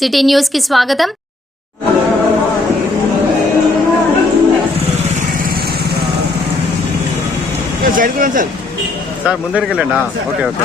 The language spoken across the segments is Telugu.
సిటీ న్యూస్కి స్వాగతం. సార్ ముందరికి వెళ్ళండి ఓకే ఓకే.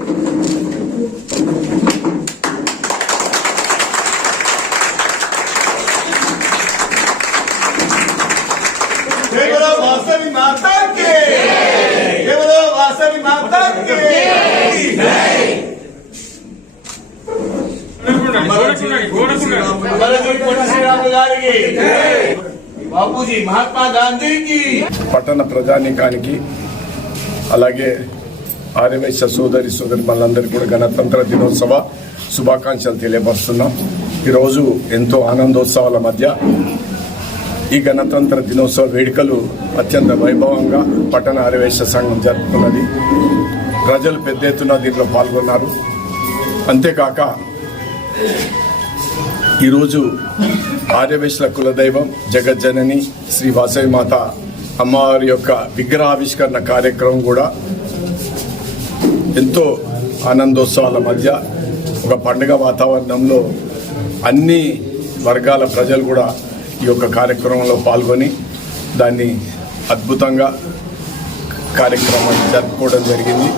బాపూజీ మహాత్మా గాంధీకి పట్టణ ప్రజానీకానికి అలాగే ఆర్యవైశ్య సోదరి సోదరి మనందరికీ కూడా గణతంత్ర దినోత్సవ శుభాకాంక్షలు తెలియపరుస్తున్నాం. ఈరోజు ఎంతో ఆనందోత్సవాల మధ్య ఈ గణతంత్ర దినోత్సవ వేడుకలు అత్యంత వైభవంగా పట్టణ ఆర్యవైశ్య సంఘం జరుపుకున్నది. ప్రజలు పెద్ద ఎత్తున దీంట్లో పాల్గొన్నారు. అంతేకాక ఈరోజు ఆర్యవేశ్ల కులదైవం జగజ్జనని శ్రీ వాసవి మాత అమ్మవారి యొక్క విగ్రహావిష్కరణ కార్యక్రమం కూడా ఎంతో ఆనందోత్సవాల మధ్య ఒక పండుగ వాతావరణంలో అన్ని వర్గాల ప్రజలు కూడా ఈ యొక్క కార్యక్రమంలో పాల్గొని దాన్ని అద్భుతంగా కార్యక్రమాన్ని జరుపుకోవడం జరిగింది.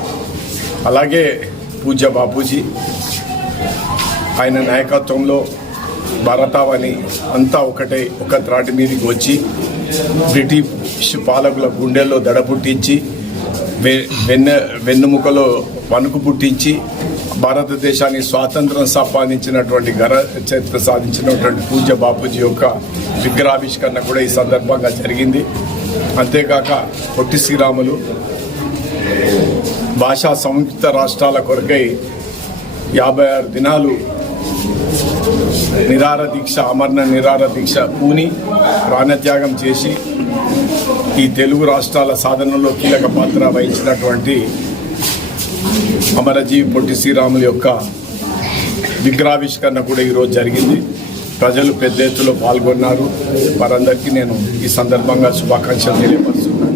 అలాగే పూజ్య బాపూజీ ఆయన నాయకత్వంలో భారతావని అంతా ఒకటే ఒక త్రాటి మీదకి వచ్చి బ్రిటిష్ పాలకుల గుండెల్లో దడ పుట్టించి వెన్న వెన్నుముకలో వణుకు పుట్టించి భారతదేశాన్ని స్వాతంత్రం సంపాదించినటువంటి ఘన చరిత్ర సాధించినటువంటి పూజ్య బాపూజీ యొక్క విగ్రహావిష్కరణ కూడా ఈ సందర్భంగా జరిగింది. అంతేకాక పొట్టి శ్రీరాములు భాషా సంయుక్త రాష్ట్రాల కొరకై యాభై ఆరు దినాలు నిరార దీక్ష అమరణ నిరార దీక్ష పూని ప్రాణత్యాగం చేసి ఈ తెలుగు రాష్ట్రాల సాధనలో కీలక పాత్ర వహించినటువంటి అమరజీవి పొట్టి శ్రీరాములు యొక్క విగ్రహావిష్కరణ కూడా ఈరోజు జరిగింది. ప్రజలు పెద్ద ఎత్తులో పాల్గొన్నారు. వారందరికీ నేను ఈ సందర్భంగా శుభాకాంక్షలు తెలియపరుస్తున్నాను.